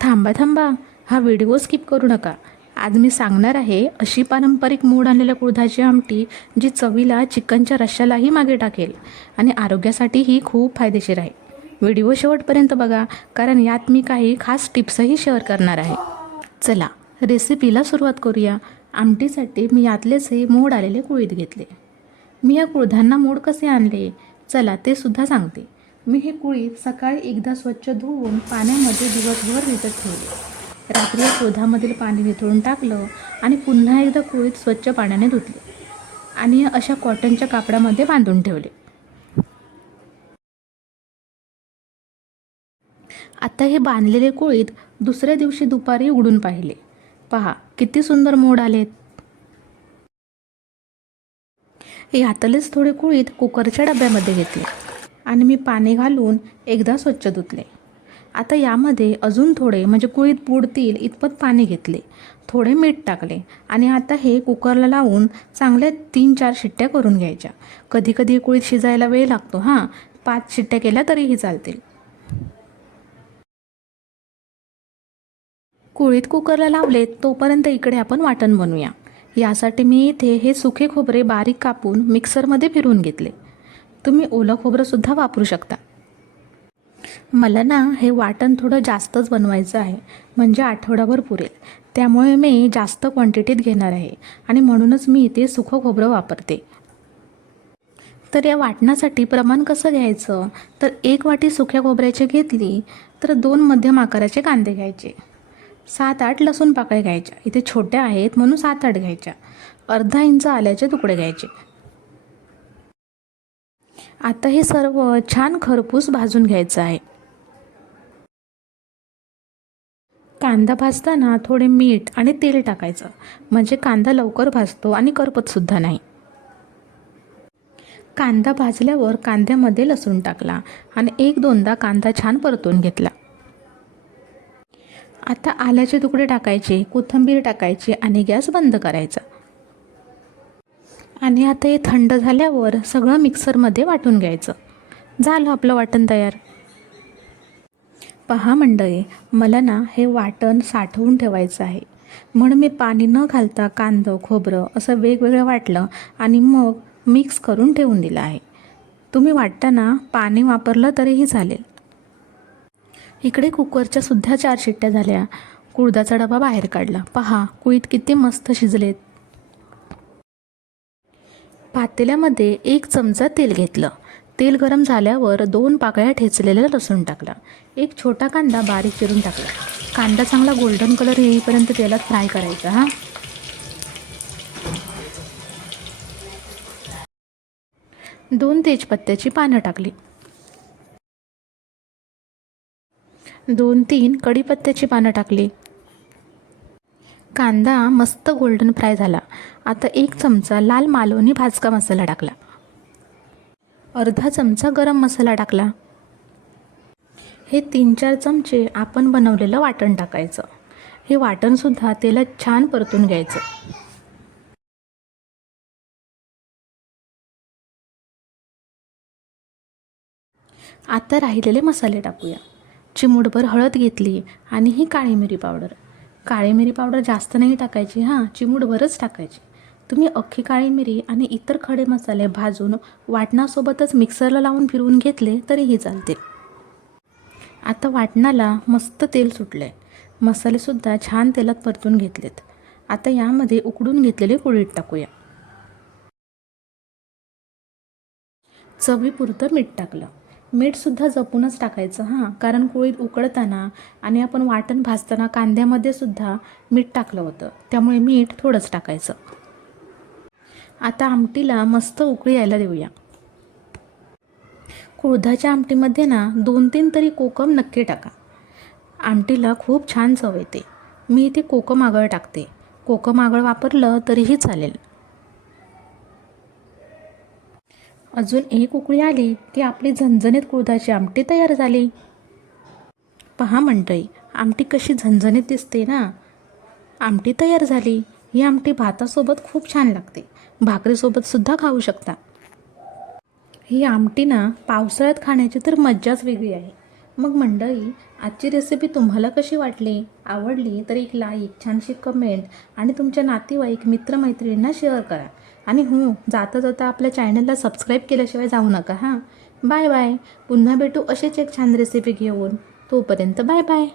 थांबा थांबा, हा व्हिडिओ स्किप करू नका. आज मी सांगणार आहे अशी पारंपरिक मोड आलेल्या कुळथाची आमटी जी चवीला चिकनच्या रश्श्यालाही मागे टाकेल आणि आरोग्यासाठीही खूप फायदेशीर आहे. व्हिडिओ शेवटपर्यंत बघा, कारण यात मी काही खास टिप्सही शेअर करणार आहे. चला रेसिपीला सुरुवात करूया. आमटीसाठी मी यातलेच हे मोड आलेले कुळीथ घेतले. मी या कुळधांना मोड कसे आणले चला ते सुद्धा सांगते. मी हे कुळीथ सकाळी एकदा स्वच्छ धुवून पाण्यामध्ये दिवसभर भिजत ठेवले. रात्री या कुळथामधील पाणी निथळून टाकलं आणि पुन्हा एकदा कुळीथ स्वच्छ पाण्याने धुतले आणि अशा कॉटनच्या कापडामध्ये बांधून ठेवले. आता हे बांधलेले कुळीथ दुसऱ्या दिवशी दुपारी उघडून पाहिले. पहा किती सुंदर मोड आलेत. यातलेच थोडे कुळीथ कुकरच्या डब्यामध्ये घेतले आणि मी पाणी घालून एकदा स्वच्छ धुतले. आता यामध्ये अजून थोडे म्हणजे कुळीथ बुडतील इतपत पाणी घेतले, थोडे मीठ टाकले आणि आता हे कुकरला लावून चांगल्या 3-4 शिट्ट्या करून घ्यायच्या. कधी कधी कुळीथ शिजायला वेळ लागतो, 5 शिट्ट्या केल्या तरीही चालतील. कुळीथ कुकरला लावले तोपर्यंत इकडे आपण वाटण बनवूया. यासाठी मी इथे हे सुके खोबरे बारीक कापून मिक्सरमध्ये फिरवून घेतले. तुम्ही ओलं खोबरंसुद्धा वापरू शकता. मला ना हे वाटण थोडं जास्तच बनवायचं आहे, म्हणजे आठवडाभर पुरेल. त्यामुळे मी जास्त क्वांटिटीत घेणार आहे आणि म्हणूनच मी इथे सुकं खोबरं वापरते. तर या वाटणासाठी प्रमाण कसं घ्यायचं, तर 1 वाटी सुक्या खोबऱ्याची घेतली तर 2 मध्यम आकाराचे कांदे घ्यायचे, 7-8 लसूण पाकळ्या घ्यायच्या. इथे छोट्या आहेत म्हणून 7-8 घ्यायच्या. अर्धा इंच आल्याचे तुकडे घ्यायचे. आता हे सर्व छान खरपूस भाजून घ्यायचं आहे. कांदा भाजताना थोडे मीठ आणि तेल टाकायचं, म्हणजे कांदा लवकर भाजतो आणि करपतसुद्धा नाही. कांदा भाजल्यावर कांद्यामध्ये लसूण टाकला आणि 1-2दा कांदा छान परतून घेतला. आता आल्याचे तुकडे टाकायचे, कोथिंबीर टाकायची आणि गॅस बंद करायचा. आणि आता हे थंड झाल्यावर सगळं मिक्सरमध्ये वाटून घ्यायचं. झालं आपलं वाटण तयार. पहा मंडळी, मला ना हे वाटण साठवून ठेवायचं आहे, म्हणून मी पाणी न घालता कांदा खोबरं असं वेगवेगळं वाटलं आणि मग मिक्स करून ठेवून दिलं आहे. तुम्ही वाटताना पाणी वापरलं तरीही चालेल. इकडे कुकरच्या सुद्धा 4 शिट्ट्या झाल्या. कुळथाचा डबा बाहेर काढला. पहा कुळीथ किती मस्त शिजलेत. पातेल्यामध्ये 1 चमचा तेल घेतलं. तेल गरम झाल्यावर 2 पाकळ्या ठेचलेला लसूण टाकला. 1 छोटा कांदा बारीक चिरून टाकला. कांदा चांगला गोल्डन कलर येईपर्यंत तेलात फ्राय करायचा. 2 तेजपत्त्याची पानं टाकली. 2-3 कढीपत्त्याची पानं टाकली. कांदा मस्त गोल्डन फ्राय झाला. आता 1 चमचा लाल मालवणी भाजका मसाला टाकला. अर्धा चमचा गरम मसाला टाकला. हे 3-4 चमचे आपण बनवलेलं वाटण टाकायचं. हे वाटणसुद्धा तेलात छान परतून घ्यायचं. आता राहिलेले मसाले टाकूया. चिमूटभर हळद घेतली आणि ही काळी मिरी पावडर. काळी मिरी पावडर जास्त नाही टाकायची, चिमूटभरच टाकायची. तुम्ही अख्खी काळी मिरी आणि इतर खडे मसाले भाजून वाटणासोबतच मिक्सरला लावून फिरवून घेतले तरीही चालतील. आता वाटणाला मस्त तेल सुटले. मसालेसुद्धा छान तेलात परतून घेतलेत. आता यामध्ये उकडून घेतलेले कुळीथ टाकूया. चवीपुरतं मीठ टाकलं. मीठसुद्धा जपूनच टाकायचं, कारण कुळीथ उकडताना आणि आपण वाटण भाजताना कांद्यामध्ये सुद्धा मीठ टाकलं होतं, त्यामुळे मीठ थोडंच टाकायचं. आता आमटीला मस्त उकळी यायला देऊया. कुळथाच्या आमटीमध्ये ना 2-3 तरी कोकम नक्की टाका. आमटीला खूप छान चव येते. मी इथे कोकम आगळ टाकते. कोकम आगळ वापरलं तरीही चालेल. अजून 1 उकळी आली की आपली झणझणीत कुळथाची आमटी तयार झाली. पहा मंडळी, आमटी कशी झणझणीत दिसते ना. आमटी तयार झाली. ही आमटी भातासोबत खूप छान लागते. भाकरीसोबतसुद्धा खाऊ शकता. ही आमटी ना पावसाळ्यात खाण्याची तर मज्जाच वेगळी आहे. मग मंडळी, आजची रेसिपी तुम्हाला कशी वाटली? आवडली तर एक लाईक, छानशी कमेंट आणि तुमच्या नातेवाईक मित्रमैत्रिणींना शेअर करा. आणि हो, जाता जाता आपल्या चॅनलला सबस्क्राईब केल्याशिवाय जाऊ नका हां. Bye bye. पुन्हा भेटू असेच एक छान रेसिपी घेऊन. तोपर्यंत बाय बाय.